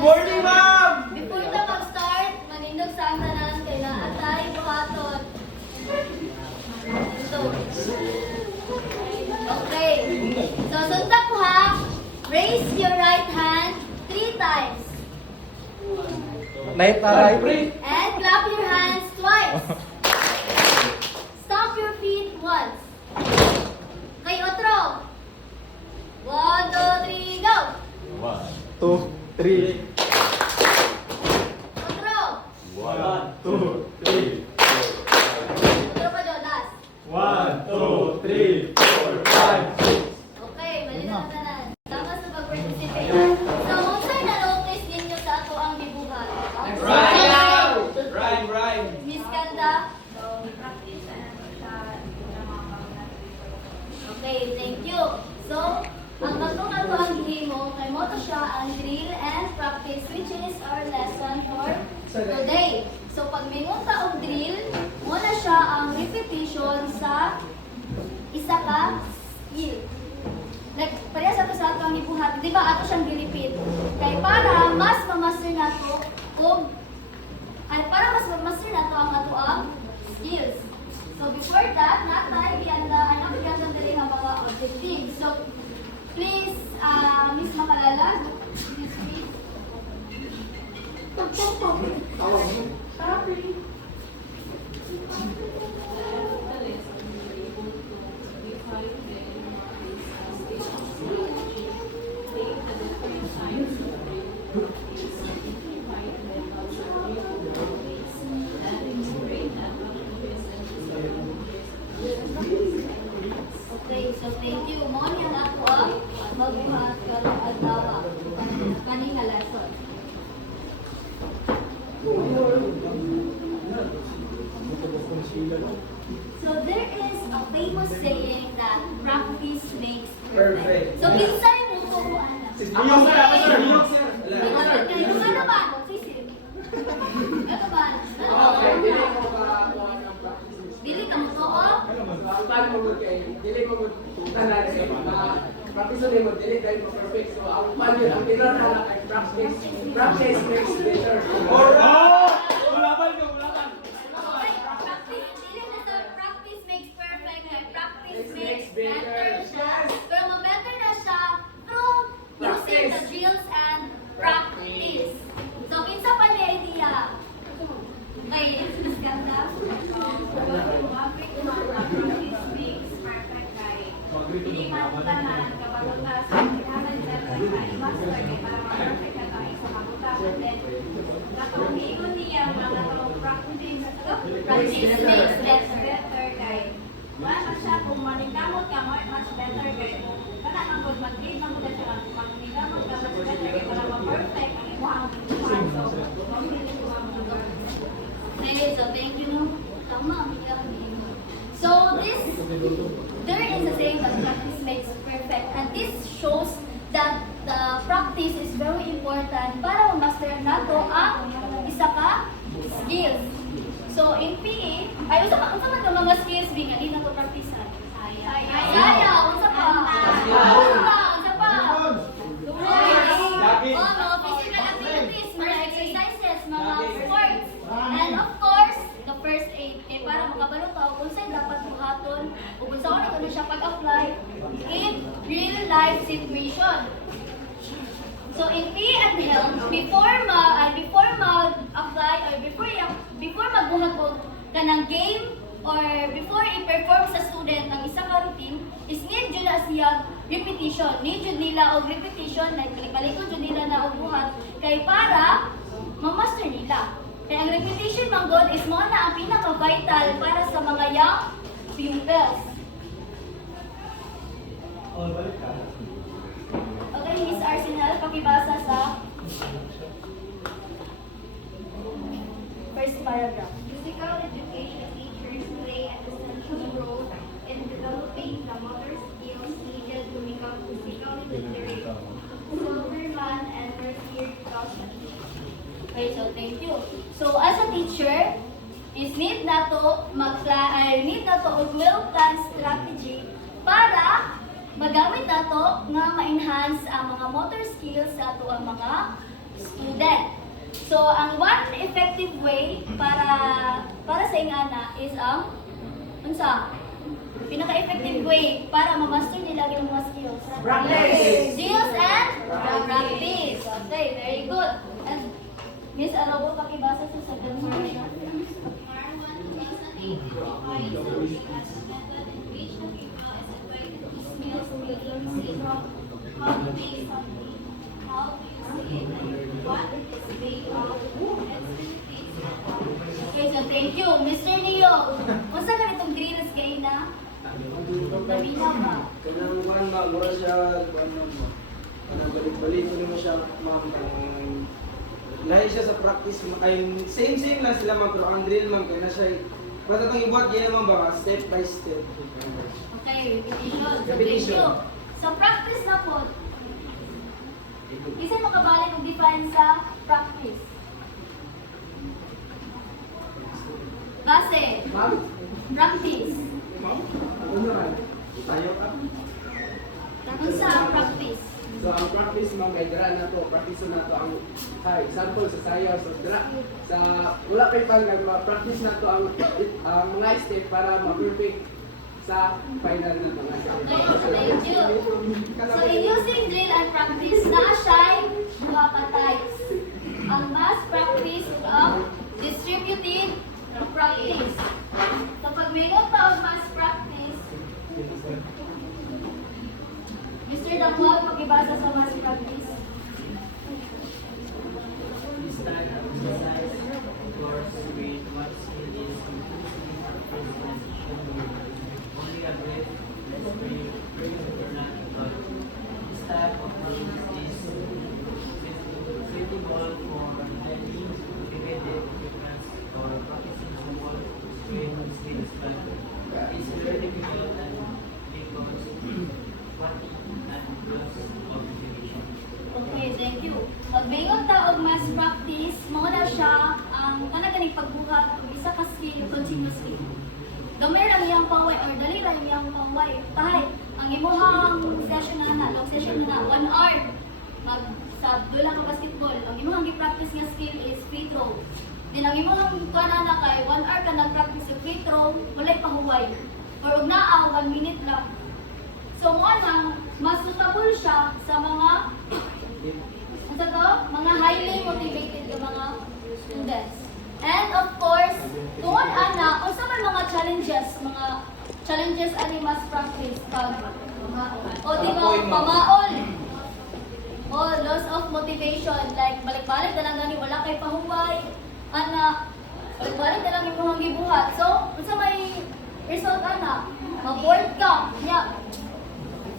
morning, ma'am! Before na mag-start, manindog sa ang tanan kay naatay buhaton. Ito. Okay. So, sundan ko ha. Raise your right hand 3 times. Night na right. And clap your hands twice. Stomp your feet once. Kay otro. 1, 2, 3, go! 2, 3. Otro. 1, 2, 3. Otro pa, Jonas. 1, 2, 3, 4, 5, 6. Okay, malinaw na tanan. Tama sa pag-participate. So, unsay na-notice ninyo sa ato ang gibuhat? Rhyme. Miss Kanda? Okay, thank you. So, ang katong ato ang gihimo kay mo to siya ang drill and practice which is our lesson for today. So, pag minunta og drill, mo na siya ang repetition sa isa ka skill. Like, pareha sa ito sa ato ang ibuhat. Di ba ato siyang gi-repeat? Kay para mas mamaster na to para mas mamaster na to ang ato ang skills. So before that, natay ang bigyan dali nga mga objectives. So please, Miss Makalala, please read. Okay, so thank you. Mo niya na ako ang magbuhat karong adlaw kanina lesson. So there is a famous saying that practice makes perfect. So kinsay mo ko ana? Biyong sir, ako sir. Biyong sir. Ano ba? Sisir. Ano ba? Dili ka mo to oh? Dili mo tanan sa mga practice din mo dili dahil mo perfect so ang man yun ang pinaka kay practice makes better. Ulaban. Dili na sa practice makes perfect, practice makes better siya. Pero ma-better na siya through using the drills and practice. So, kinsa pa ni idea? Okay, mas ganda. Hindi matutanan kapag utasan, kailangan sa master para ma-perfect ka tayo sa mabutasan. Then, kapag iikot niya, mga practice makes better kay wala siya kung manigamot ka, much better kay kana man kung mag-lead man mo siya kung manigamot ka, much better kay para ma-perfect ang iwang buwan. So, mabilis ko ang buwan. Okay, so thank you. Tama, so there is a saying that practice makes perfect, and this shows that the practice is very important para ma-master nato ang isa ka skills. So in PE, ay unsa man ka mga skills bi nga di nato practice. Saya, unsa pa? Unsa pa? Mga physical activities, mga exercises, mga sports, and of course, the first aid. Kaya para makabalo ka kung saan dapat buhaton o kung saan na siya pag-apply in real life situation. So in PE and health, before mag-apply or before magbuhat ko ka ng game or before i-perform sa student ang isa ka routine, is need yun na siya repetition. Need yun nila og repetition, like balik-balik yun nila na og buhat kay para ma-master nila. Kaya ang repetition man God is mo na ang pinaka-vital para sa mga young pupils. Okay, Miss Arsenal, pakibasa sa first paragraph. Physical education teachers play an essential role in developing the motor skills needed to become physically literate. Silverman and Mercier 2008. Okay, so thank you. So as a teacher, is need na to og well-planned strategy para magamit nato nga ma-enhance ang mga motor skills sa ato ang mga student. So, ang one effective way para sa ingana is ang unsa? Pinaka-effective way para ma-master nila yung mga skills. Practice! Skills and practice. Okay, very good. And Miss Arobo, pakibasa sa second version. Marwan 2008 provides something as a method in which the female is invited to skills building syndrome, how to make something, how to use it, and what it is made of, and facilitates your knowledge. Okay, so thank you. Mr. Leo, unsa ganitong greens kay na? Dabila ba? Kanang kuan ba, mura siya, kuan mo. Kanang balik-balik ko naman siya, ma'am. Lahi siya sa practice, ay same lang sila ma'am, pero ang drill ma'am, kaya na siya, basta itong ibuhat, yan naman ba, step by step. Okay, repetition. So, thank Repetition. you. Sa practice na po, isa makabalik ang define sa practice. Base, Ma'am? practice. Ano naman? Tayo ka? Unsa ang practice? So, ang practice mo, kay dira na to, practice na to ang example sa sayaw. So, dira, sa wala pa ipang practice na to ang mga step para ma-perfect sa final na mga step. Okay, thank you. So, in using drill and practice, na-assign duha ka types. Ang mass practice of distributed practice. Kapag may nota ang mass practice, Mr. Damwag, pakibasa sa mass practice. This type of exercise, of course, with what skill is only a breath, let's pray or not, but this type of practice is suitable for highly motivated students or practicing someone with skills but it's very difficult and because fatigue and loss of motivation. Okay, thank you. Pag may nota og mass practice, mao na siya ang kanang pagbuhat og isa ka skill continuously. Gamay lang iyang pangway or dali lang iyang pangway. Tahay, ang imuhang session na long session na 1 hour. Mag sa dula ka basketball, ang imuhang gi-practice nga skill is free throw. Then ang imuhang kanana kay 1 hour ka nag-practice sa free throw, walay pahuway. Or ug naa 1 minute lang. So mo nang mas suitable siya sa mga ano to? Mga highly motivated nga mga students. And of course, tungod ana, unsa man mga challenges ani mas practice pag o di ba pamaol o loss of motivation like balik-balik na lang gani wala kay pahuway ana balik-balik na lang imong gibuhat. So, unsa may result ana? Ma-board ka. Yeah.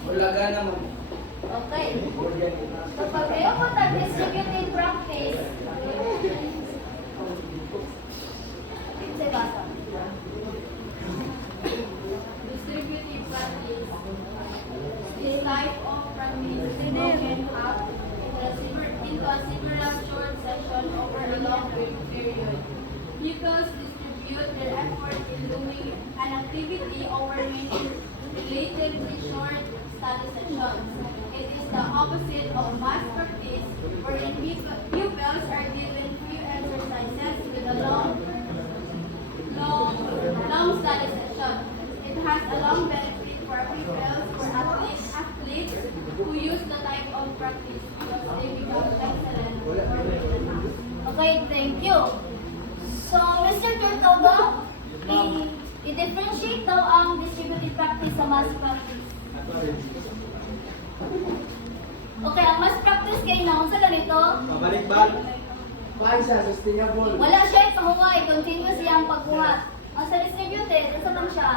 Wala ka naman. Okay. So, pag kayo po distributed practice, say basa. Distributive practice is type of practice broken up into several short sessions over a long period. Pupils distribute their effort in doing an activity over many relatively short study sessions. It is the opposite of mass practice, wherein pupils are given few exercises with a long study session. It has a long benefit for pupils or athletes who use the type of practice because they become excellent. Okay, thank you. So, Mr. Tortoga, i-differentiate daw ang distributed practice sa mass practice. Okay, ang mass practice kayo na, unsa ganito? Pabalik-balik. Paano siya? Sustainable. Wala siya yung pahuway, continuous siyang pagbuhat. Ang sa distributed, unsa man siya?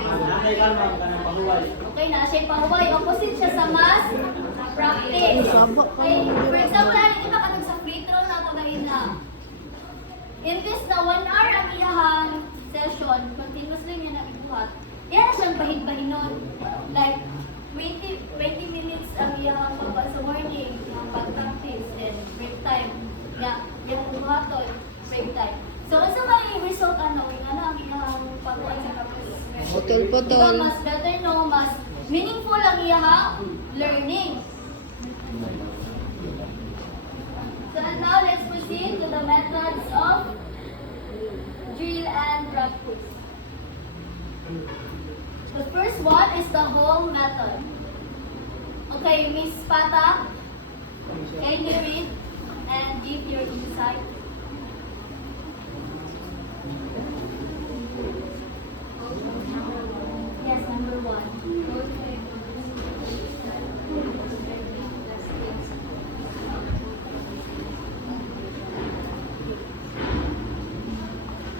Nanay ka ma'am ka ng pahuway. Okay na, siya yung pahuway. Opposite siya sa mass practice. Okay, for example, di ba katong sa free throw na ito na imbis na 1 hour ang iyahang session, continuously niya na ibuhat. Yan na siyang pahid-pahinon. Like, 20 minutes ang iyahang pagpal sa morning, yung pag-practice, and break time. Yung buhaton, break time. So, unsa may result ano? Yung ano ang iyahang pagpal sa practice? Putol-putol. Diba, mas better no, mas meaningful ang iyahang learning. now let's proceed to the methods of drill and practice. The first one is the whole method. Okay, Miss Pata, can you read and give your insight? Yes, number one.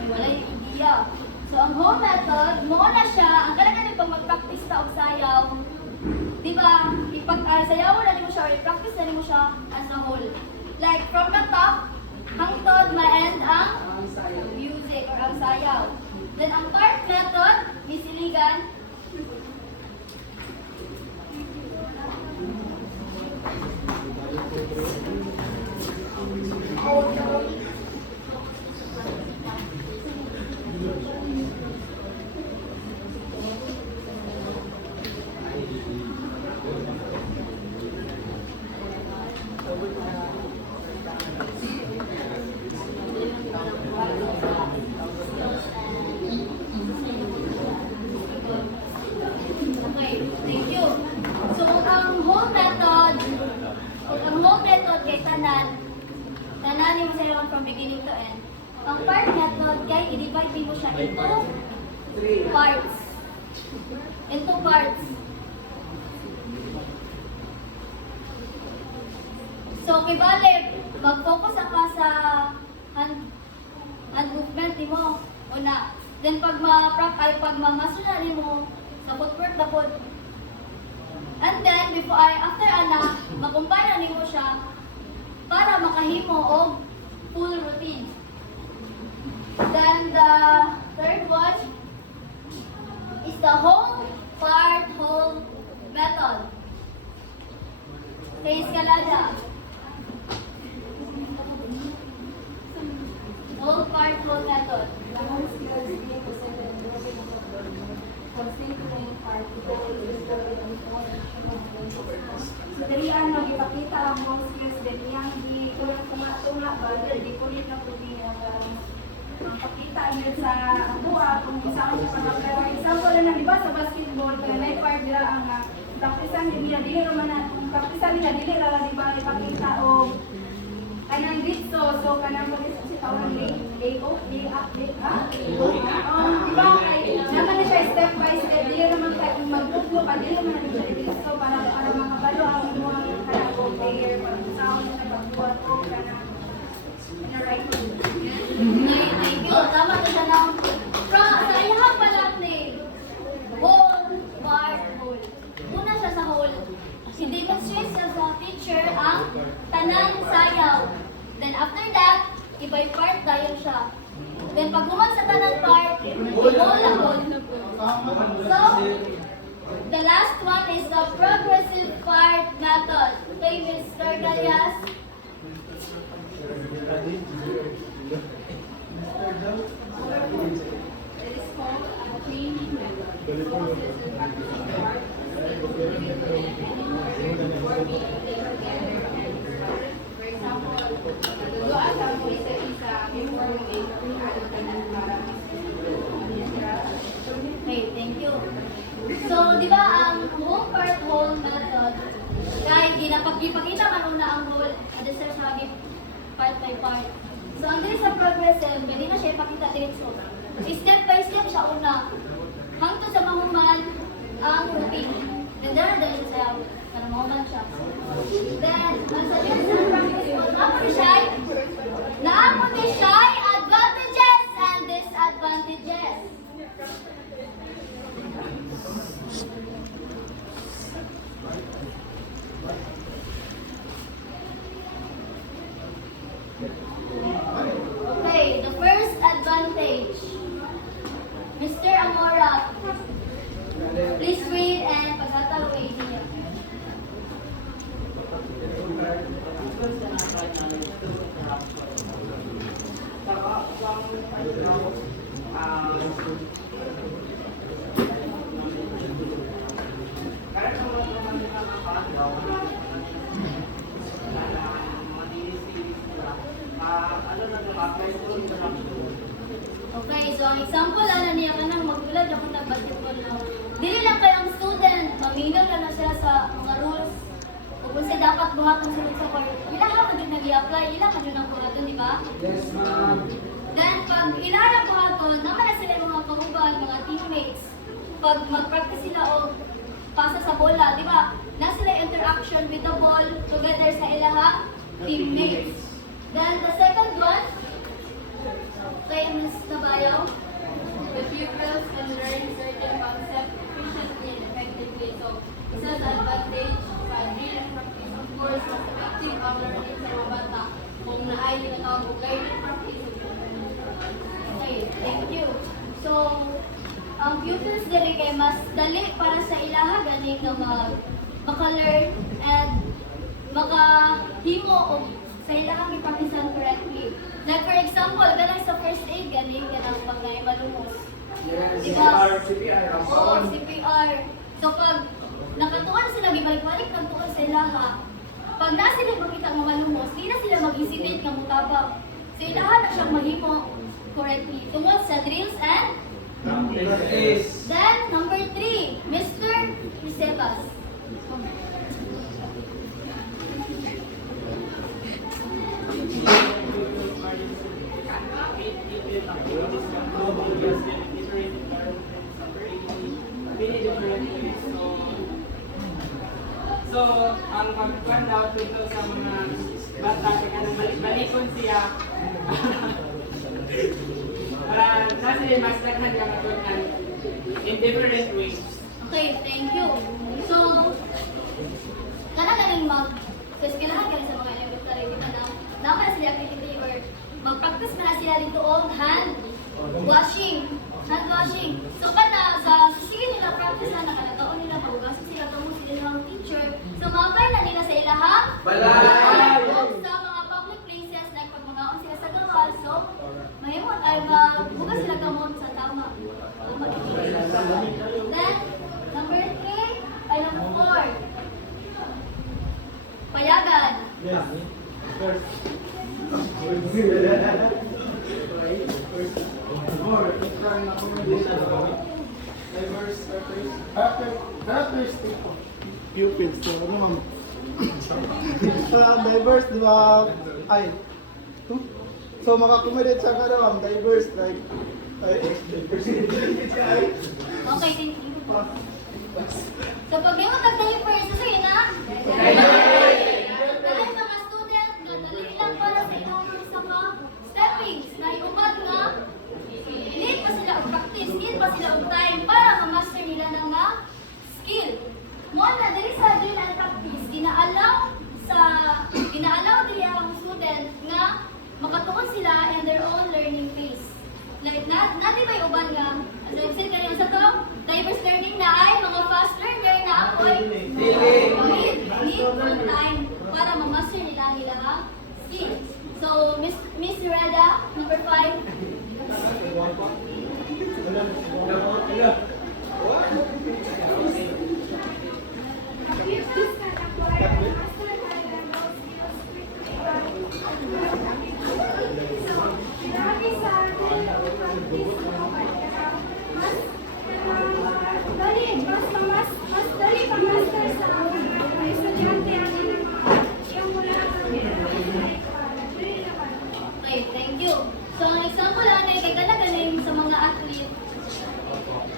Ay, wala yung idea. So, ang home method, mo na siya, ang kailangan pag mag-practice ta og sayaw, di ba, sayawan na mo siya, or i-practice na mo siya as a whole. Like, from the top, hangtod, ma-end ang Ang sayaw. music or ang sayaw. Then, ang part method, misiligan, okay, thank you. So, ang whole method kay tanan yung sayawan from beginning to end. Ang part method, kay i-divide mo siya into parts. Into parts. So, kibale, mag-focus ka sa hand movement mo. Una. Then, pag mamasunan mo sa footwork na po. And then, after ana, makumpara mo siya para makahimo og full routine. Then, the third one is the whole method. Kay eskalada. Whole method. Dalian mo ipakita ang most skills din yang di tunga ba di kulit na pudi ang pakita niya sa buwa kung saan siya pero example na di ba sa basketball kaya may part dira ang practicean niya dili naman na practicean niya dili ra di ba ipakita o kanang dito so kanang si tawag lay up di ba kay naman na siya step by step dili naman kay magtutlo ka dili naman na siya dito para makabalo ang mga kanang player para sound na pagbuhat ko kanang in the right way. Thank you. Tama ko siya ng sa iyahang palat ni whole. Una siya sa whole. I-demonstrate siya sa teacher ang tanang sayaw. Then after that, iba'y part tayo siya. Then pag human sa tanang part, whole. So, the last one is the progressive part method. Okay, Mr. Galias? It is called a change method. It causes the practicing part for example, nagagawa sa mo isa-isa before we make add ka na para Okay, thank you. So, di ba ang whole method, kahit ginapakita man una ang whole, ada sa sabi part by part. So, ang dito sa progressive, pwede na siya ipakita dito. Step by step siya una. Hangtod sa mahuman ang routine. Then, dara siya sayaw. Para mahuman siya. Then, ang sa dito sa practice mo, naamon ni siya advantages and disadvantages. Okay, the first advantage. Mr. Amora, please read and paghatag ang idea. maka-apply po sa practice. Okay, so ang example, ano niya ka nang magulad ako ng basketball na. Dili lang kayo ang student, maminaw lang na siya sa mga rules. O kung siya dapat buhaton sunod sa court, ilang ka din nag-i-apply, ilang ka din ang buhaton, di ba? Yes, ma'am. Then, pag ilang ang buhaton, naman na sila yung mga kauban, mga teammates. Pag mag-practice sila o pasa sa bola, di ba? Na sila interaction with the ball together sa ilaha teammates. Then, the second one, kay Ms. Nabayaw. The pupils can learn certain concepts efficiently and effectively. So, isa sa advantage sa drill and practice, of course, mas effective ang learning sa mga bata kung naay yung tawag ko guided practice. Okay, thank you. So, ang pupils dali kay mas dali para sa ilaha gani nga maka-learn and makahimo og sa ilahang ipakisan correctly. Like for example, ganang sa first aid gani ganang mga malumos. Yes, Diba? CPR. Oo, CPR. So pag nakatuan sila gibalik-balik nagtuon sa ilaha, pag na sila makita nga malumos, di na sila mag-hesitate nga mutabang. So ilaha na siyang mahimo correctly. Tungod sa drills and Practice. then number 3, Mr. Risebas. So, ang pagkuhan daw dito sa mga bata, kaya nang balik-balikon siya. Para nasa yung mas daghan ka matunan in different ways. Okay, thank you. So, galing sa eskwelahan galing sa mga elementary, di ba na dapat sila activity or mag-practice na sila dito og hand washing. Hand washing. So, sige nila practice na nakalataon nila, mahugasan sila kamo sila ng teacher. So, mapay na nila sa ilahang Balay! sa mga public places, like pag mga sila sa gawal. So, mahimot ay magbugas sila gamot sa tama. Then, number 3, ay number 4. Payagan. Pupils, so ano ma'am? Diverse, di ba? Ay. So maka-accommodate siya ka na ma'am, diverse, like, Okay, thank you. So, pag may mag-diapers, sige na. Dahil mga student, nadali lang para sa ilang mga steppings na iubad nga, need pa sila og practice, need pa sila og time para ma-master nila ng mga skill. Mo na diri sa drill and practice, ginaalaw dili ang student nga makatuon sila in their own learning pace. Like, natin ba yung uban nga, as I've said kanina sa to, diverse learning na ay mga fast learner na ako'y need full time para ma-master nila ha skills. So, Miss Reda, number 5. Okay, thank you. So, ang example lang ay kay galing sa mga athlete.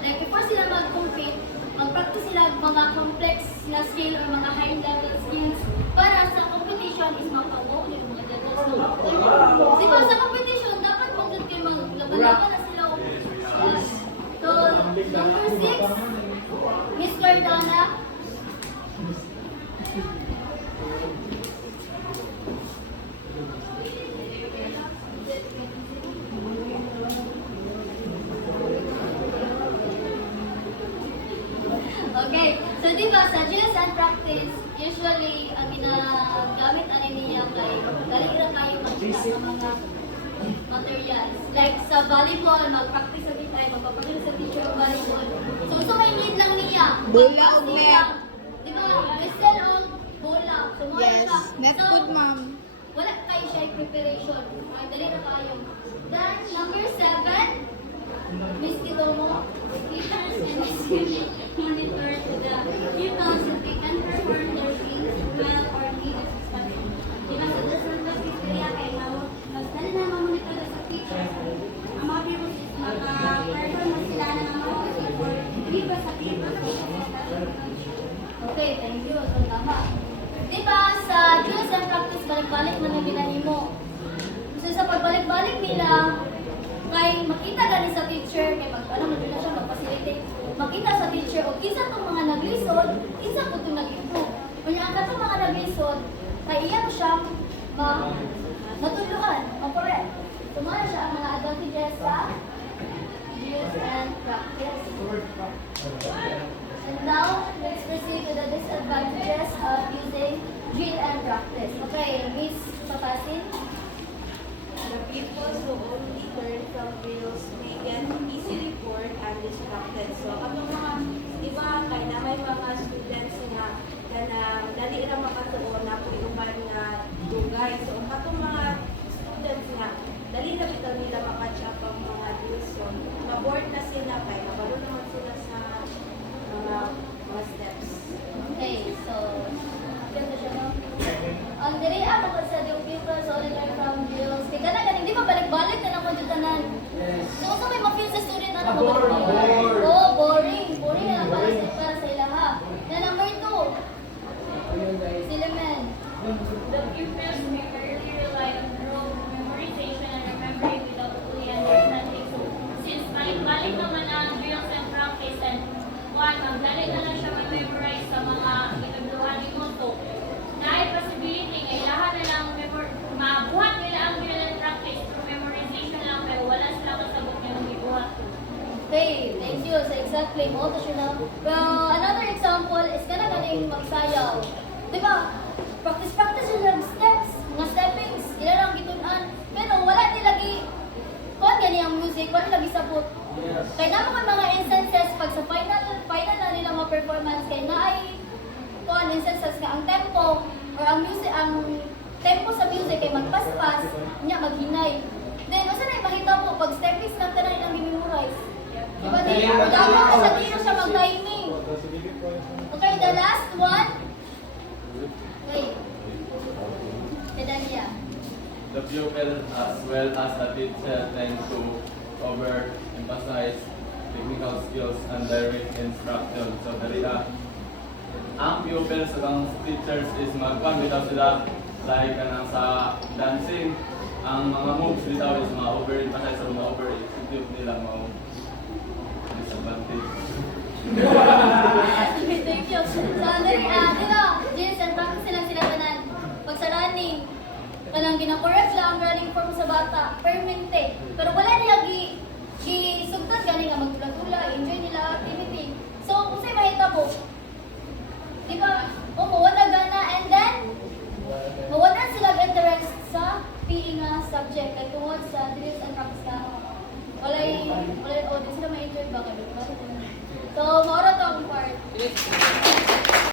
Like, before sila mag-compete, mag-practice sila mga complex na skill or mga high-level skills para sa competition is mapag-o yung mga details na mapag-o. Diba sa competition, dapat mag-good kayo mag-laban na sila. So, number 6, Miss Cardona. Okay, so di ba sa drills and practice, usually ang ginagamit ani niya kay galing ra kayo makita sa mga materials. Like sa volleyball, mag-practice sa bitay, magpapagano sa teacher ng volleyball. So may need lang niya. Bola o net. Di ba, whistle o bola. So, Yes, net so, good ma'am. wala kayo siya preparation. Ay, dali na kayo. Then, number 7, Miss Kilomo. Teachers and students monitor to the pupils that they can perform their things well or need assistance. Diba sa lesson class, kaya kay mas dali na mamonitor sa teachers. Ang mga pupils is maka-perform na sila na ng mga music or diba sa pupils. Okay, thank you. So, tama. Diba sa drills and practice, balik-balik man ang ginahimo. So, sa pagbalik-balik nila, kay makita gani sa teacher, kay ano na siya mag-facilitate, makita sa teacher, o kinsa itong mga naglisod, kinsa po itong nag-improve. Kung ang katong mga naglisod, kay iya mo siyang natuluan, o correct. So, mga siya ang mga advantages sa drills and practice. And now, let's proceed to the disadvantages of using drill and practice. Okay, Miss Papasin. The pupils who only learn from drills may get easily bored and distracted. So, kapag mga, di ba, kaya na may mga students nga na dali na makatuon na kuyuban nga dugay. So, kapag mga students nga, dali na bitaw nila makatch up ang mga drills. So, ma-board na sila, kaya nabalo naman sila sa mga steps. Okay, so, ganda siya, no? Ang diri ako sa yung pupils only learn from drills. Kaya ganing di ba balik-balik na lang mo tanan. So, kung may ma-feel sa student, ano ba? Bored. Oh, boring. Boring na lang para sa ila, ha? Then, number 2. Silliman. The pupils may rarely rely on rote memorization and remembering without fully understanding. So, since balik-balik naman ang drills and practice and magdali na lang siya memorize sa mga ginagawa ni Moto. Dahil possibility, kailangan na lang mabuhat nila ang drill and practice through memorization lang pero wala sila kasabot niya ng ibuhat. Okay, thank you. So, exactly, mo to siya na. Well, another example is ganing magsayaw. Di ba? Practice yung steps, mga steppings, ilan lang gitunan. Pero wala nilagi, kung gani ang music, wala lagi sabot. Kaya naman mga instances, pag sa final na nilang mga performance, kaya na ay kung instances nga ang tempo, or ang music, ang tempo sa music ay magpas-pas, niya maghinay. Then, usa na yung makita mo, pag steppings lang tanan nilang gimemorize. Diba, dapat sa dito siya mag-timing. Okay, the last one. Okay. Pedania. The pupil as well as the teacher tend to overemphasize technical skills and direct instruction. So dari ang pupils ng teachers is magkuhan bitaw sila like kanang sa dancing, ang mga moves bitaw is mga overemphasize or mga over-execute nila mga disadvantage.